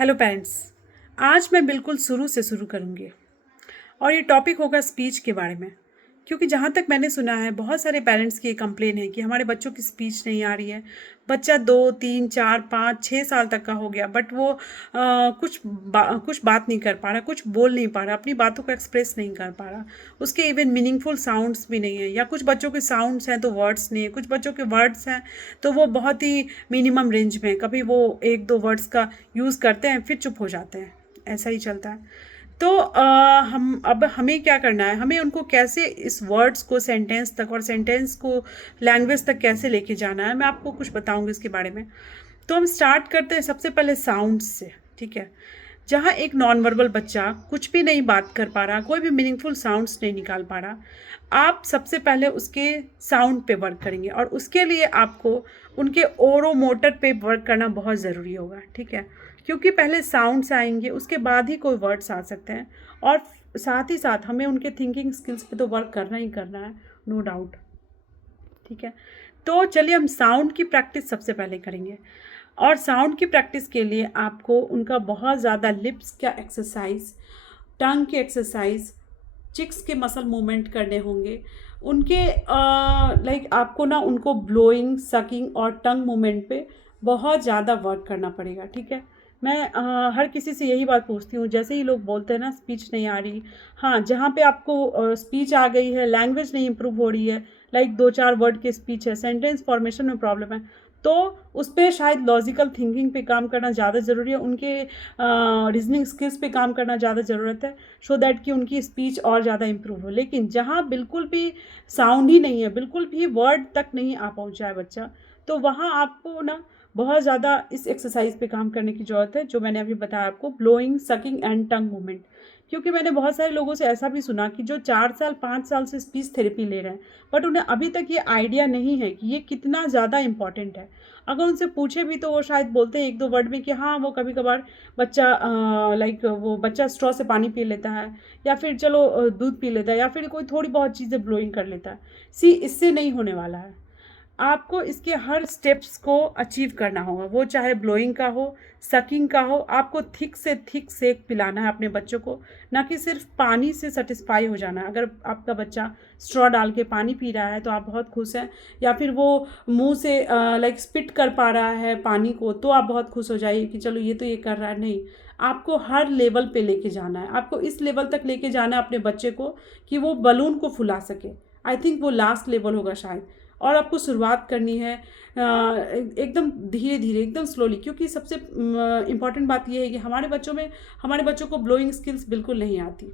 Hello parents. आज मैं बिल्कुल शुरू से शुरू करूँगी और ये टॉपिक होगा स्पीच के बारे में। क्योंकि जहाँ तक मैंने सुना है बहुत सारे पेरेंट्स की ये कंप्लेन है कि हमारे बच्चों की स्पीच नहीं आ रही है। बच्चा 2, 3, 4, 5, 6 साल तक का हो गया बट वो कुछ बात नहीं कर पा रहा, कुछ बोल नहीं पा रहा, अपनी बातों को एक्सप्रेस नहीं कर पा रहा। उसके इवन मीनिंगफुल साउंड्स भी नहीं है, या कुछ बच्चों के साउंड्स हैं तो वर्ड्स नहीं है, कुछ बच्चों के वर्ड्स हैं तो वो बहुत ही मिनिमम रेंज में, कभी वो 1-2 वर्ड्स का यूज़ करते हैं फिर चुप हो जाते हैं, ऐसा ही चलता है। तो हमें क्या करना है, हमें उनको कैसे इस वर्ड्स को सेंटेंस तक और सेंटेंस को लैंग्वेज तक कैसे लेके जाना है, मैं आपको कुछ बताऊंगी इसके बारे में। तो हम स्टार्ट करते हैं सबसे पहले साउंड्स से, ठीक है। जहाँ एक नॉन वर्बल बच्चा कुछ भी नहीं बात कर पा रहा, कोई भी मीनिंगफुल साउंड्स नहीं निकाल पा रहा, आप सबसे पहले उसके साउंड पे वर्क करेंगे और उसके लिए आपको उनके ओरो मोटर पे वर्क करना बहुत ज़रूरी होगा, ठीक है। क्योंकि पहले साउंड्स आएंगे उसके बाद ही कोई वर्ड्स आ सकते हैं, और साथ ही साथ हमें उनके थिंकिंग स्किल्स पे तो वर्क करना ही करना है, नो डाउट, ठीक है। तो चलिए हम साउंड की प्रैक्टिस सबसे पहले करेंगे। और साउंड की प्रैक्टिस के लिए आपको उनका बहुत ज़्यादा लिप्स का एक्सरसाइज, टंग की एक्सरसाइज, चिक्स के मसल मूवमेंट करने होंगे उनके। लाइक आपको ना उनको ब्लोइंग, सकिंग और टंग मूवमेंट पे बहुत ज़्यादा वर्क करना पड़ेगा, ठीक है। मैं हर किसी से यही बात पूछती हूँ, जैसे ही लोग बोलते हैं ना स्पीच नहीं आ रही, हाँ जहाँ पे आपको स्पीच आ गई है, लैंग्वेज नहीं इम्प्रूव हो रही है, लाइक 2-4 वर्ड की स्पीच है, सेंटेंस फॉर्मेशन में प्रॉब्लम है, तो उस पर शायद लॉजिकल थिंकिंग पे काम करना ज़्यादा ज़रूरी है, उनके रीजनिंग स्किल्स पे काम करना ज़्यादा ज़रूरत है, सो दैट कि उनकी स्पीच और ज़्यादा इम्प्रूव हो। लेकिन जहाँ बिल्कुल भी साउंड ही नहीं है, बिल्कुल भी वर्ड तक नहीं आ पहुँचा है बच्चा, तो वहाँ आपको ना बहुत ज़्यादा इस एक्सरसाइज पे काम करने की ज़रूरत है, जो मैंने अभी बताया आपको, blowing, sucking and tongue movement. क्योंकि मैंने बहुत सारे लोगों से ऐसा भी सुना कि जो 4 साल 5 साल से स्पीच थेरेपी ले रहे हैं बट उन्हें अभी तक ये आइडिया नहीं है कि ये कितना ज़्यादा इम्पॉर्टेंट है। अगर उनसे पूछे भी तो वो शायद बोलते हैं 1-2 वर्ड में कि हाँ वो कभी कभार बच्चा लाइक वो बच्चा स्ट्रॉ से पानी पी लेता है, या फिर चलो दूध पी लेता है, या फिर कोई थोड़ी बहुत चीज़ें ब्लोइंग कर लेता है। इससे नहीं होने वाला है। आपको इसके हर स्टेप्स को अचीव करना होगा, वो चाहे ब्लोइंग का हो, सकिंग का हो। आपको थिक से थिक सेक पिलाना है अपने बच्चों को, ना कि सिर्फ पानी से सेटिस्फाई हो जाना। अगर आपका बच्चा स्ट्रॉ डाल के पानी पी रहा है तो आप बहुत खुश हैं, या फिर वो मुंह से लाइक स्पिट कर पा रहा है पानी को, तो आप बहुत खुश हो जाइए कि चलो ये तो ये कर रहा है। नहीं, आपको हर लेवल पे लेके जाना है, आपको इस लेवल तक लेके जाना है अपने बच्चे को कि वो बलून को फुला सके। आई थिंक वो लास्ट लेवल होगा शायद। और आपको शुरुआत करनी है एकदम धीरे धीरे, एकदम स्लोली, क्योंकि सबसे इम्पॉर्टेंट बात यह है कि हमारे बच्चों को ब्लोइंग स्किल्स बिल्कुल नहीं आती।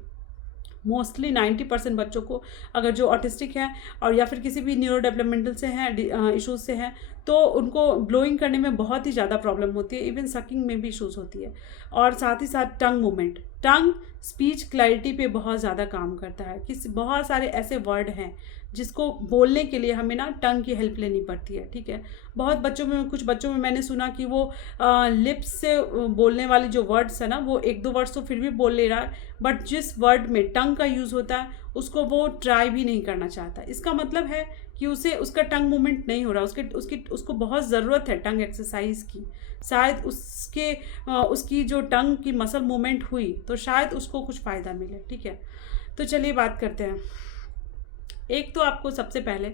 मोस्टली 90% बच्चों को, अगर जो ऑटिस्टिक हैं और या फिर किसी भी न्यूरो डेवलपमेंटल से हैं, इश्यूज से हैं, तो उनको ब्लोइंग करने में बहुत ही ज़्यादा प्रॉब्लम होती है, इवन सकिंग में भी इश्यूज होती है। और साथ ही साथ टंग मूवमेंट, टंग स्पीच क्लैरिटी पे बहुत ज़्यादा काम करता है। बहुत सारे ऐसे वर्ड हैं जिसको बोलने के लिए हमें ना टंग की हेल्प लेनी पड़ती है, ठीक है। कुछ बच्चों में मैंने सुना कि वो लिप्स से बोलने वाले जो वर्ड्स है ना, वो 1-2 वर्ड्स तो फिर भी बोल ले रहा है, बट जिस वर्ड में टंग का यूज़ होता है उसको वो ट्राई भी नहीं करना चाहता। इसका मतलब है कि उसे उसका टंग मूवमेंट नहीं हो रहा, उसको बहुत ज़रूरत है टंग एक्सरसाइज की। शायद उसकी जो टंग की मसल मूवमेंट हुई तो शायद उसको कुछ फ़ायदा मिले, ठीक है। तो चलिए बात करते हैं। एक तो आपको सबसे पहले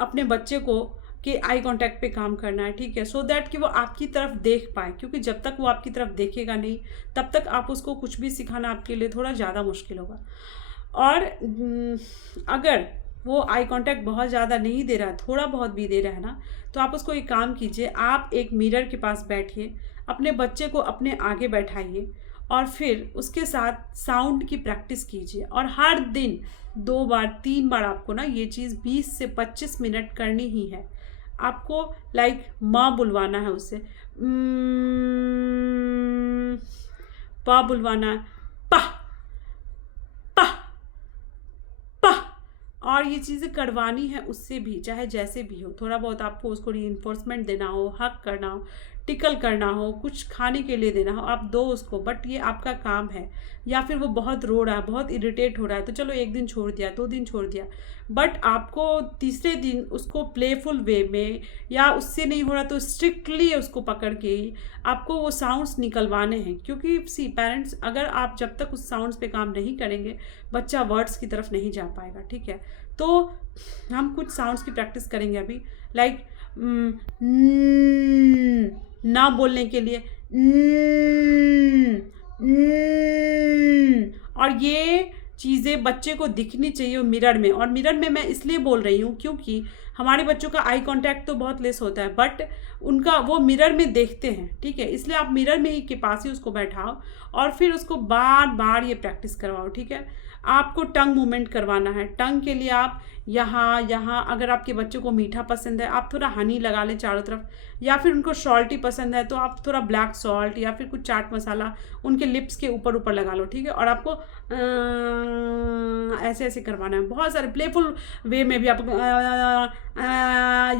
अपने बच्चे को के आई कांटेक्ट पे काम करना है, ठीक है, सो दैट कि वो आपकी तरफ देख पाए, क्योंकि जब तक वो आपकी तरफ देखेगा नहीं तब तक आप उसको कुछ भी सिखाना आपके लिए थोड़ा ज़्यादा मुश्किल होगा। और अगर वो आई कांटेक्ट बहुत ज़्यादा नहीं दे रहा, थोड़ा बहुत भी दे रहा है ना, तो आप उसको एक काम कीजिए, आप एक मिरर के पास बैठिए, अपने बच्चे को अपने आगे बैठाइए और फिर उसके साथ साउंड की प्रैक्टिस कीजिए। और हर दिन 2 बार 3 बार आपको ना ये चीज़ 20 से 25 मिनट करनी ही है। आपको लाइक माँ बुलवाना है उससे, पा बुलवाना है, पा पा पा, और ये चीज़ें करवानी है उससे भी, चाहे जैसे भी हो। थोड़ा बहुत आपको उसको रीइंफोर्समेंट देना हो, हक करना हो, टिकल करना हो, कुछ खाने के लिए देना हो, आप दो उसको, बट ये आपका काम है। या फिर वो बहुत रो रहा है, बहुत इरिटेट हो रहा है, तो चलो एक दिन छोड़ दिया, 2 दिन छोड़ दिया, बट आपको तीसरे दिन उसको प्लेफुल वे में, या उससे नहीं हो रहा तो स्ट्रिक्टली उसको पकड़ के ही आपको वो साउंड्स निकलवाने हैं। क्योंकि सी पेरेंट्स, अगर आप जब तक उस साउंड्स पे काम नहीं करेंगे, बच्चा वर्ड्स की तरफ नहीं जा पाएगा, ठीक है। तो हम कुछ साउंड्स की प्रैक्टिस करेंगे अभी, लाइक ना बोलने के लिए और ये चीज़ें बच्चे को दिखनी चाहिए मिरर में। और मिरर में मैं इसलिए बोल रही हूँ क्योंकि हमारे बच्चों का आई कांटेक्ट तो बहुत लेस होता है, बट उनका वो मिरर में देखते हैं, ठीक है। इसलिए आप मिरर में ही के पास ही उसको बैठाओ और फिर उसको बार बार ये प्रैक्टिस करवाओ, ठीक है। आपको टंग मूवमेंट करवाना है। टंग के लिए आप यहाँ यहाँ, अगर आपके बच्चों को मीठा पसंद है आप थोड़ा हनी लगा लें चारों तरफ, या फिर उनको सॉल्टी पसंद है तो आप थोड़ा ब्लैक सॉल्ट या फिर कुछ चाट मसाला उनके लिप्स के ऊपर ऊपर लगा लो, ठीक है। और आपको ऐसे ऐसे करवाना है, बहुत सारे प्लेफुल वे में भी आप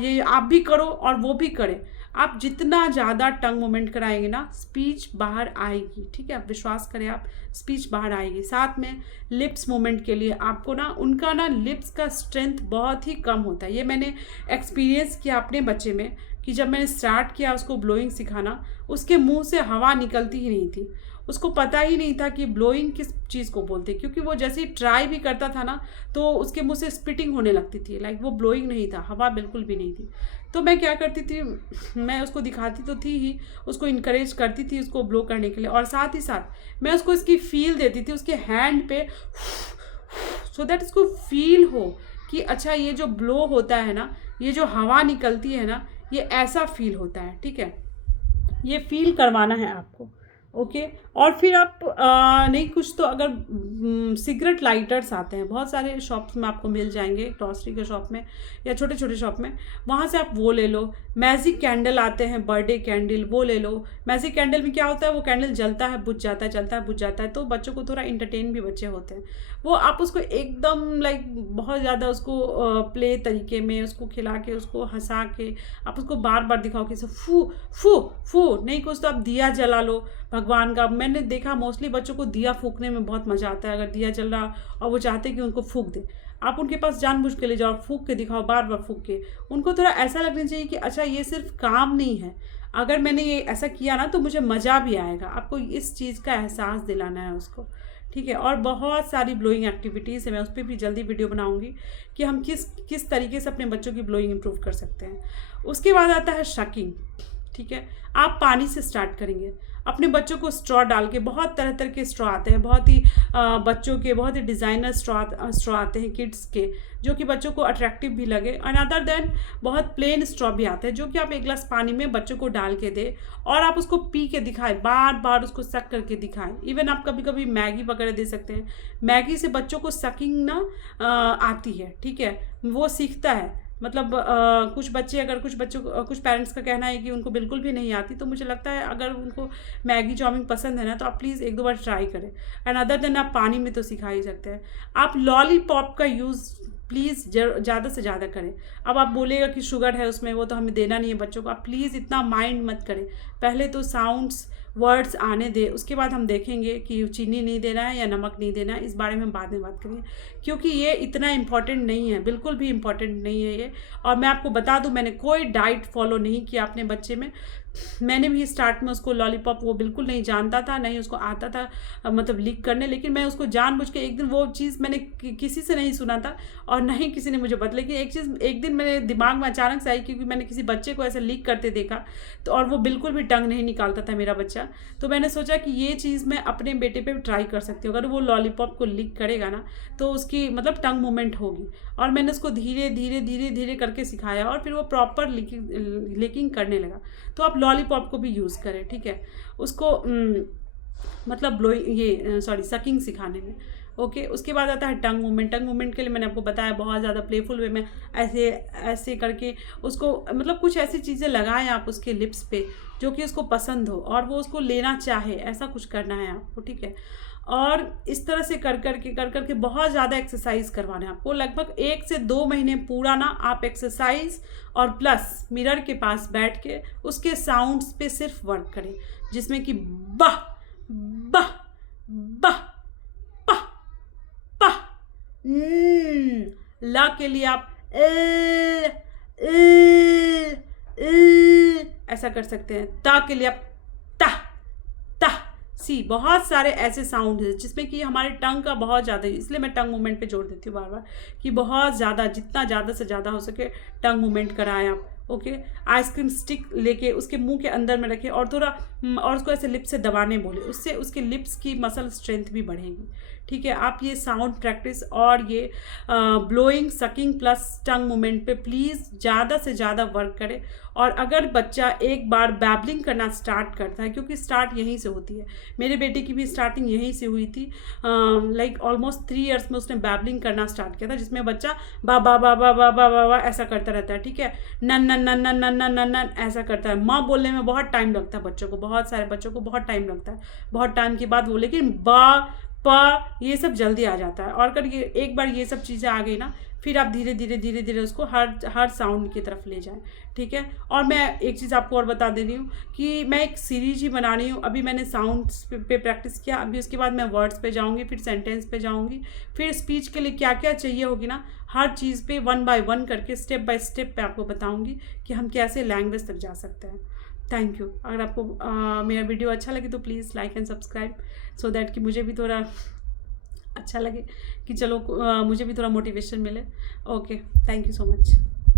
ये आप भी करो और वो भी करें। आप जितना ज़्यादा टंग मूवमेंट कराएंगे ना, स्पीच बाहर आएगी, ठीक है। आप विश्वास करें, आप स्पीच बाहर आएगी। साथ में लिप्स मूवमेंट के लिए आपको ना, उनका ना लिप्स का स्ट्रेंथ बहुत ही कम होता है। ये मैंने एक्सपीरियंस किया अपने बच्चे में कि जब मैंने स्टार्ट किया उसको ब्लोइंग सिखाना, उसके मुंह से हवा निकलती ही नहीं थी। उसको पता ही नहीं था कि ब्लोइंग किस चीज़ को बोलते, क्योंकि वो जैसे ही ट्राई भी करता था ना तो उसके मुंह से स्पिटिंग होने लगती थी, लाइक वो ब्लोइंग नहीं था, हवा बिल्कुल भी नहीं थी। तो मैं क्या करती थी, मैं उसको दिखाती तो थी ही, उसको इनकरेज करती थी उसको ब्लो करने के लिए, और साथ ही साथ मैं उसको इसकी फील देती थी उसके हैंड पे, सो दैट इसको फील हो कि अच्छा ये जो ब्लो होता है ना, ये जो हवा निकलती है ना, ये ऐसा फील होता है, ठीक है। ये फील करवाना है आपको, ओके। और फिर आप नहीं कुछ तो, अगर सिगरेट लाइटर्स आते हैं, बहुत सारे शॉप्स में आपको मिल जाएंगे, ग्रॉसरी के शॉप में या छोटे छोटे शॉप में, वहाँ से आप वो ले लो। मैजिक कैंडल आते हैं, बर्थडे कैंडल, वो ले लो। मैजिक कैंडल में क्या होता है, वो कैंडल जलता है बुझ जाता है, जलता है बुझ जाता है, तो बच्चों को थोड़ा इंटरटेन भी बच्चे होते हैं। वो आप उसको एकदम लाइक बहुत ज़्यादा उसको प्ले तरीके में उसको खिला के, उसको हंसा के आप उसको बार बार दिखाओ कि फू फू फू, नहीं कुछ तो आप दिया जला लो भगवान का। मैंने देखा मोस्टली बच्चों को दिया फूकने में बहुत मज़ा आता है। अगर दिया जल रहा और वो चाहते कि उनको फूक दे, आप उनके पास जानबूझ के ले जाओ, फूक के दिखाओ, बार बार फूक के। उनको थोड़ा ऐसा लगना चाहिए कि अच्छा ये सिर्फ काम नहीं है, अगर मैंने ये ऐसा किया ना तो मुझे मज़ा भी आएगा। आपको इस चीज़ का एहसास दिलाना है उसको, ठीक है। और बहुत सारी ब्लोइंग एक्टिविटीज़ है, मैं उस पर भी जल्दी वीडियो बनाऊंगी कि हम किस तरीके से अपने बच्चों की ब्लोइंग इंप्रूव कर सकते हैं। उसके बाद आता है शकिंग, ठीक है। आप पानी से स्टार्ट करेंगे। अपने बच्चों को स्ट्रॉ डाल के, बहुत तरह तरह के स्ट्रॉ आते हैं, बहुत ही बच्चों के बहुत ही डिज़ाइनर स्ट्रॉ आते हैं किड्स के, जो कि बच्चों को अट्रैक्टिव भी लगे। अनदर देन बहुत प्लेन स्ट्रॉ भी आते हैं, जो कि आप 1 गिलास पानी में बच्चों को डाल के दे और आप उसको पी के दिखाएं, बार बार उसको सक करके दिखाएं। इवन आप कभी कभी मैगी वगैरह दे सकते हैं। मैगी से बच्चों को सकिंग ना आती है, ठीक है, वो सीखता है। मतलब कुछ बच्चे, अगर कुछ पेरेंट्स का कहना है कि उनको बिल्कुल भी नहीं आती, तो मुझे लगता है अगर उनको मैगी चाउमीन पसंद है ना, तो आप प्लीज़ 1-2 बार ट्राई करें। एंड अदर देन आप पानी में तो सिखा ही सकते हैं। आप लॉलीपॉप का यूज़ प्लीज़ ज़्यादा से ज़्यादा करें। अब आप बोलेगा कि शुगर है उसमें, वो तो हमें देना नहीं है बच्चों को। आप प्लीज़ इतना माइंड मत करें, पहले तो साउंड्स वर्ड्स आने दे, उसके बाद हम देखेंगे कि चीनी नहीं देना है या नमक नहीं देना है, इस बारे में बाद में बात करेंगे, क्योंकि ये इतना इम्पॉर्टेंट नहीं है, बिल्कुल भी इम्पॉर्टेंट नहीं है ये। और मैं आपको बता दूं, मैंने कोई डाइट फॉलो नहीं किया अपने बच्चे में। मैंने भी स्टार्ट में उसको लॉलीपॉप वो बिल्कुल नहीं जानता था, नहीं उसको आता था मतलब लीक करने, लेकिन मैं उसको जानबूझ के, एक दिन वो चीज़ मैंने किसी से नहीं सुना था और ना ही किसी ने मुझे बता, लेकिन एक दिन मेरे दिमाग में अचानक से आई, क्योंकि मैंने किसी बच्चे को ऐसे लीक करते देखा तो, और वो बिल्कुल भी टंग नहीं निकालता था मेरा बच्चा। तो मैंने सोचा कि ये चीज़ मैं अपने बेटे पे ट्राई कर सकती हूँ। अगर वो लॉलीपॉप को लीक करेगा ना तो उसकी मतलब टंग मूवमेंट होगी। और मैंने उसको धीरे धीरे धीरे धीरे करके सिखाया और फिर वो प्रॉपर लीकिंग करने लगा। तो आप लॉलीपॉप को भी यूज़ करें, ठीक है, उसको मतलब ब्लोइंग सकिंग सिखाने में, ओके। उसके बाद आता है टंग मूवमेंट। टंग मूवमेंट के लिए मैंने आपको बताया बहुत ज़्यादा प्लेफुल वे में ऐसे ऐसे करके उसको मतलब कुछ ऐसी चीज़ें लगाएं आप उसके लिप्स पे जो कि उसको पसंद हो और वो उसको लेना चाहे, ऐसा कुछ करना है आपको, ठीक है। और इस तरह से कर करके बहुत ज़्यादा एक्सरसाइज करवाना है आपको। लगभग 1 से 2 महीने पूरा ना आप एक्सरसाइज और प्लस मिरर के पास बैठ के उसके साउंड्स पे सिर्फ वर्क करें, जिसमें कि बाह बाह बाह पाह पाह। ला के लिए आप ऐसा कर सकते हैं। ता के लिए आप ता ता। सी बहुत सारे ऐसे साउंड हैं जिसमें कि हमारे टंग का बहुत ज़्यादा, इसलिए मैं टंग मूवमेंट पे जोर देती हूँ बार बार कि बहुत ज़्यादा, जितना ज़्यादा से ज़्यादा हो सके टंग मूवमेंट कराएं आप। ओके, आइसक्रीम स्टिक लेके उसके मुंह के अंदर में रखें और थोड़ा और उसको ऐसे लिप्स से दबाने बोले, उससे उसके लिप्स की मसल स्ट्रेंथ भी बढ़ेगी। ठीक है, आप ये साउंड प्रैक्टिस और ये ब्लोइंग, सकिंग प्लस टंग मूवमेंट पे प्लीज़ ज़्यादा से ज़्यादा वर्क करें। और अगर बच्चा एक बार बैबलिंग करना स्टार्ट करता है, क्योंकि स्टार्ट यहीं से होती है, मेरे बेटे की भी स्टार्टिंग यहीं से हुई थी। लाइक ऑलमोस्ट 3 इयर्स में उसने बैबलिंग करना स्टार्ट किया था, जिसमें बच्चा बा बा बा बा बा बा बा ऐसा करता रहता है। ठीक है, नन नन नन नन नन नन नन नन ऐसा करता है। माँ बोलने में बहुत टाइम लगता है बच्चों को, बहुत सारे बच्चों को बहुत टाइम लगता है, बहुत टाइम के बाद वो, लेकिन बा पा ये सब जल्दी आ जाता है। और अगर ये एक बार ये सब चीज़ें आ गई ना, फिर आप धीरे धीरे उसको हर साउंड की तरफ ले जाएं। ठीक है, और मैं एक चीज़ आपको और बता दे रही हूँ कि मैं एक सीरीज ही बना रही हूँ। अभी मैंने साउंड्स पे प्रैक्टिस किया, अभी उसके बाद मैं वर्ड्स पे जाऊँगी, फिर सेंटेंस पे जाऊँगी, फिर स्पीच के लिए क्या क्या चाहिए होगी ना, हर चीज़ पे 1 बाय 1 करके स्टेप बाय स्टेप पे आपको बताऊँगी कि हम कैसे लैंग्वेज तक जा सकते हैं। Thank you. अगर आपको मेरा वीडियो अच्छा लगे तो please like and subscribe, so that कि मुझे भी थोड़ा अच्छा लगे कि चलो मुझे भी थोड़ा मोटिवेशन मिले। Okay, thank you so much.